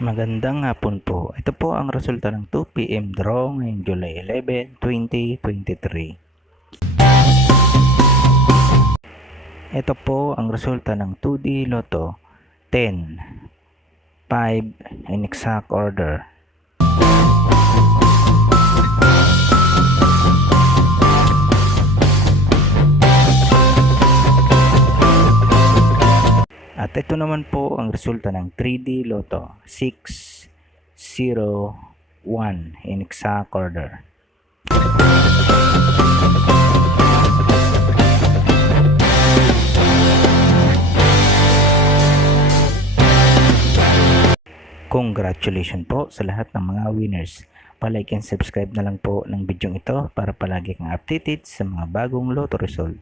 Magandang hapon po. Ito po ang resulta ng 2 PM draw ngayong July 11, 2023. Ito po ang resulta ng 2D Lotto 10, 5 in exact order. At ito naman po ang resulta ng 3D Lotto 6, 0, 1 in exact order. Congratulations po sa lahat ng mga winners. Pa-like and subscribe na lang po ng video ito para palagi kang updated sa mga bagong Lotto result.